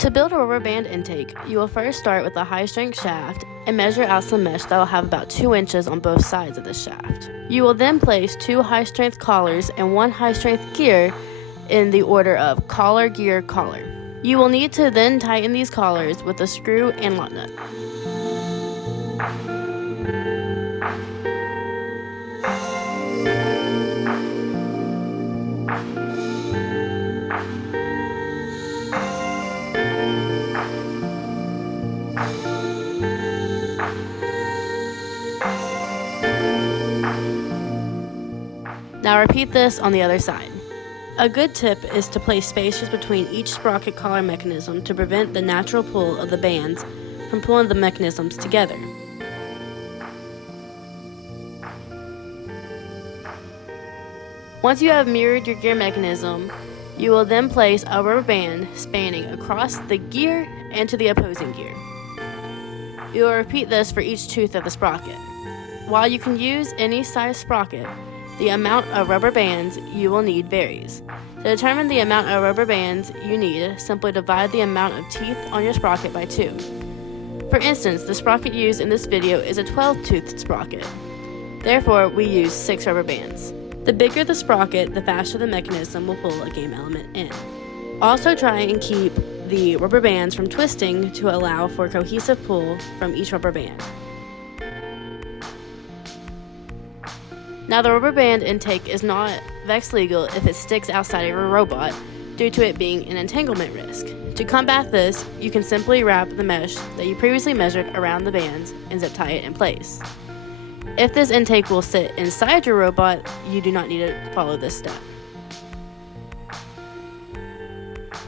To build a rubber band intake, you will first start with a high-strength shaft and measure out some mesh that will have about 2 inches on both sides of the shaft. You will then place 2 high-strength collars and 1 high-strength gear in the order of collar, gear, collar. You will need to then tighten these collars with a screw and lock nut. Now repeat this on the other side. A good tip is to place spacers between each sprocket collar mechanism to prevent the natural pull of the bands from pulling the mechanisms together. Once you have mirrored your gear mechanism, you will then place a rubber band spanning across the gear and to the opposing gear. You will repeat this for each tooth of the sprocket. While you can use any size sprocket, the amount of rubber bands you will need varies. To determine the amount of rubber bands you need, simply divide the amount of teeth on your sprocket by 2. For instance, the sprocket used in this video is a 12-toothed sprocket. Therefore, we use 6 rubber bands. The bigger the sprocket, the faster the mechanism will pull a game element in. Also try and keep the rubber bands from twisting to allow for cohesive pull from each rubber band. Now, the rubber band intake is not VEX legal if it sticks outside of your robot due to it being an entanglement risk. To combat this, you can simply wrap the mesh that you previously measured around the bands and zip tie it in place. If this intake will sit inside your robot, you do not need to follow this step.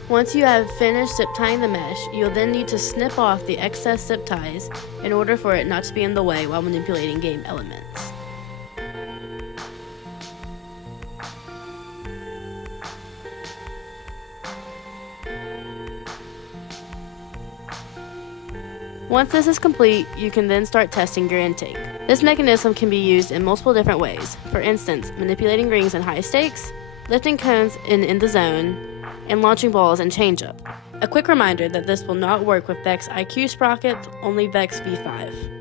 Once you have finished zip tying the mesh, you'll then need to snip off the excess zip ties in order for it not to be in the way while manipulating game elements. Once this is complete, you can then start testing your intake. This mechanism can be used in multiple different ways. For instance, manipulating rings in high stakes, lifting cones in the zone, and launching balls in changeup. A quick reminder that this will not work with VEX IQ sprockets, only VEX V5.